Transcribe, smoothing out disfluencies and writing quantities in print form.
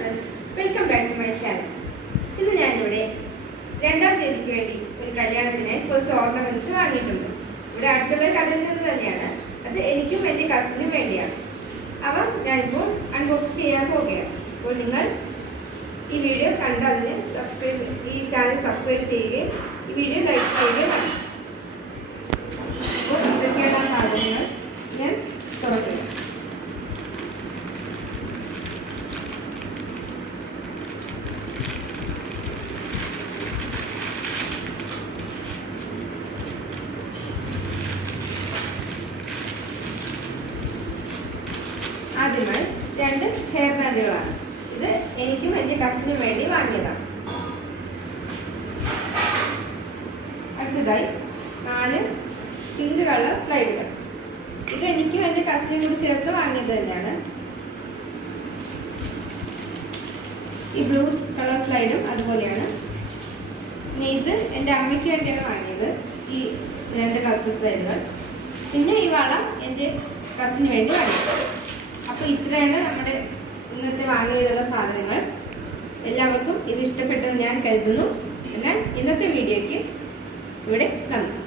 Friends, welcome back to my channel. ഇന്ന് ഞാനിവിടെ 2-ാം തീയതിക്ക് വേണ്ടി ഒരു കല്യാണത്തിന് കുറച്ച് ഓർണമെന്റ്സ് വാങ്ങിയിട്ടുണ്ട്. ഇവിടെ അടുത്തുള്ള കടയിൽ നിന്ന് തന്നെയാണ്. അത് എനിക്കും എൻ്റെ കസിനും വേണ്ടിയാണ്. അവ ഞാനിപ്പോൾ അൺബോക്സ് ചെയ്യാൻ പോവുകയാണ്. അപ്പോൾ നിങ്ങൾ ഈ വീഡിയോ കണ്ട് അതിന് ഈ ചാനൽ സബ്സ്ക്രൈബ് ചെയ്യുകയും ഈ വീഡിയോ ലൈക്ക് ചെയ്യുകയും വേണം. അപ്പോൾ ഇതൊക്കെയാണ് ആ സാധനങ്ങൾ. ഞാൻ തുറക്കുക. ആദ്യമായി 2 ഹെയർ ബാൻഡുകളാണ്. ഇത് എനിക്കും എൻ്റെ കസിനും വേണ്ടി വാങ്ങിയതാണ്. അടുത്തതായി 4 പിങ്ക് കളർ സ്ലൈഡുകൾ. ഇത് എനിക്കും എൻ്റെ കസിനും കൂടി ചേർത്ത് വാങ്ങിയത് തന്നെയാണ്. ഈ ബ്ലൂ കളർ സ്ലൈഡും അതുപോലെയാണ്. ഇനി ഇത് എൻ്റെ അമ്മയ്ക്ക് വേണ്ടിയാണ് വാങ്ങിയത്, ഈ 2 കളർ സ്ലൈഡുകൾ. പിന്നെ ഈ വള എൻ്റെ കസിന് വേണ്ടി വാങ്ങിയത്. അപ്പോൾ ഇത്രയാണ് നമ്മുടെ ഇന്നത്തെ വാങ്ങിയതിലുള്ള സാധനങ്ങൾ. എല്ലാവർക്കും ഇത് ഇഷ്ടപ്പെട്ടെന്ന് ഞാൻ കരുതുന്നു. എന്നാൽ ഇന്നത്തെ വീഡിയോയ്ക്ക് ഇവിടെ നന്ദി.